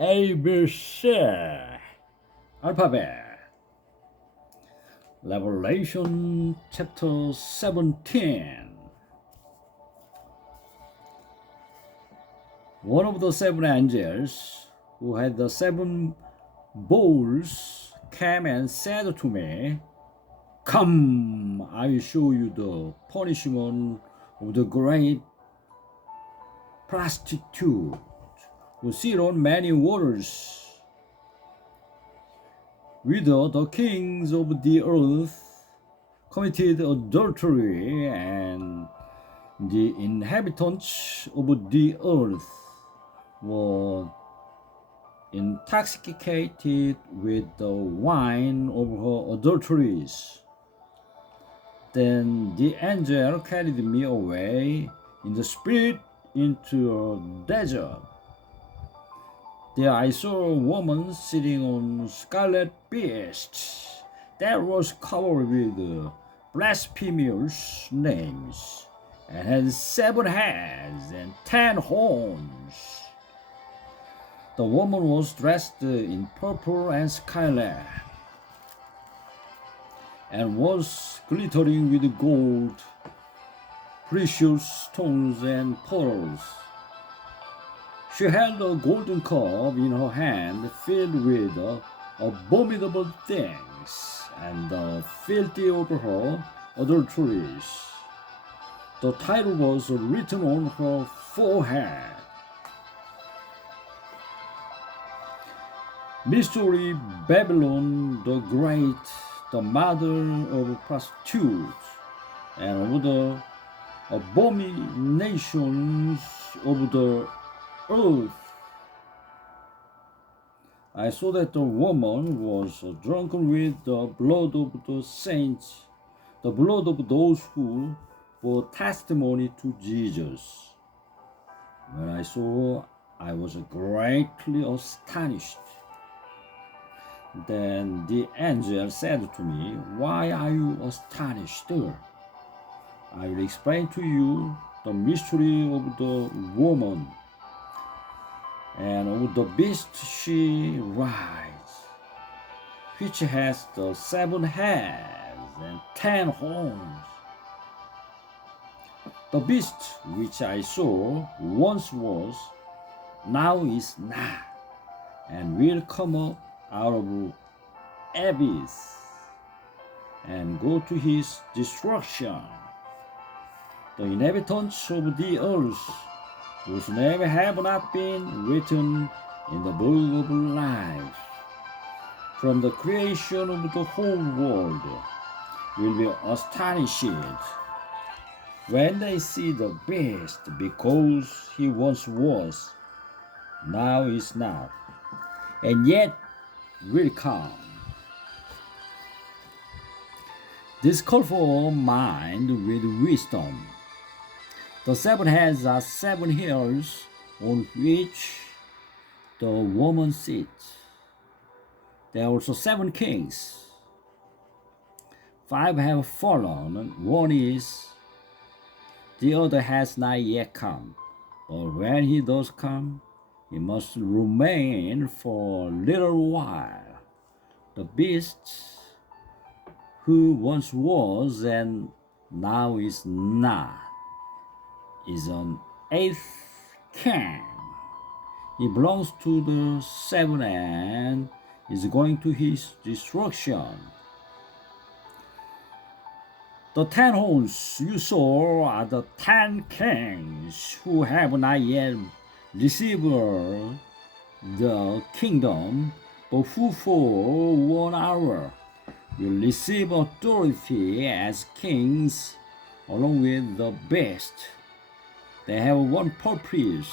ABC alphabet. Revelation chapter 17. One of the seven angels who had the seven bowls came and said to me, "Come, I will show you the punishment of the great prostitute who sit on many waters. With her, the kings of the earth committed adultery, and the inhabitants of the earth were intoxicated with the wine of her adulteries." Then the angel carried me away in the spirit into a desert. There I saw a woman sitting on a scarlet beast that was covered with blasphemous names and had 7 heads and 10 horns. The woman was dressed in purple and scarlet and was glittering with gold, precious stones, and pearls. She held a golden cup in her hand filled with abominable things and the filthy of her adulteries. The title was written on her forehead: Mystery Babylon the Great, the mother of prostitutes and of the abominations of the earth. I saw that the woman was drunken with the blood of the saints, the blood of those who bore testimony to Jesus. When I saw her, I was greatly astonished. Then the angel said to me, "Why are you astonished? I will explain to you the mystery of the woman and of the beast she rides, which has the 7 heads and 10 horns. The beast which I saw once was, now is not, and will come up out of abyss and go to his destruction. The inhabitants of the earth, whose names have not been written in the book of life from the creation of the whole world, will be astonished when they see the beast, because he once was, now is not, and yet will come." This call for a mind with wisdom. The 7 heads are 7 hills on which the woman sits. There are also 7 kings. 5 have fallen, one is, the other has not yet come. But when he does come, he must remain for a little while. The beast, who once was and now is not, is an 8th king. He belongs to the 7 and is going to his destruction. The 10 horns you saw are the 10 kings who have not yet received the kingdom, but who for 1 hour will receive authority as kings along with the beast. They have 1 purpose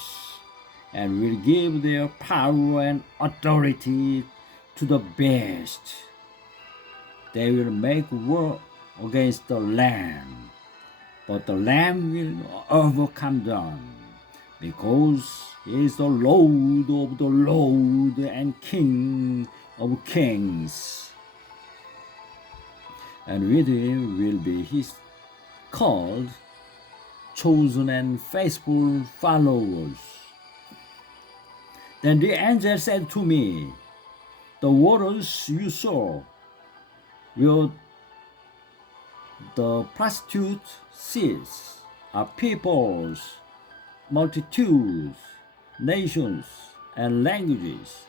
and will give their power and authority to the beast. They will make war against the Lamb, but the Lamb will overcome them, because he is the Lord of the Lord and King of kings. And with him will be his called, chosen, and faithful followers. Then the angel said to me, the waters you saw where the prostitute sits are peoples, multitudes, nations, and languages.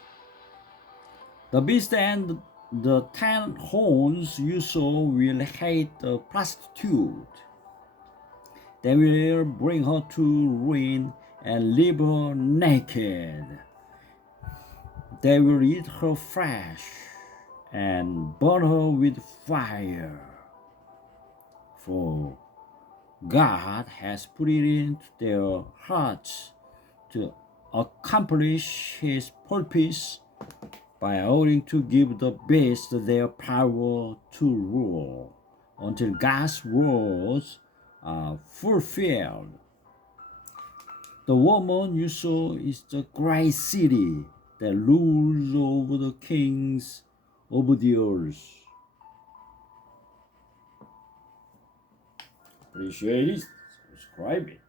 The beast and the 10 horns you saw will hate the prostitute. They will bring her to ruin and leave her naked. They will eat her flesh and burn her with fire. For God has put it into their hearts to accomplish His purpose by ordering to give the beast their power to rule until God's words are fulfilled. The woman you saw is the great city that rules over the kings of the earth. Appreciate it. Subscribe it.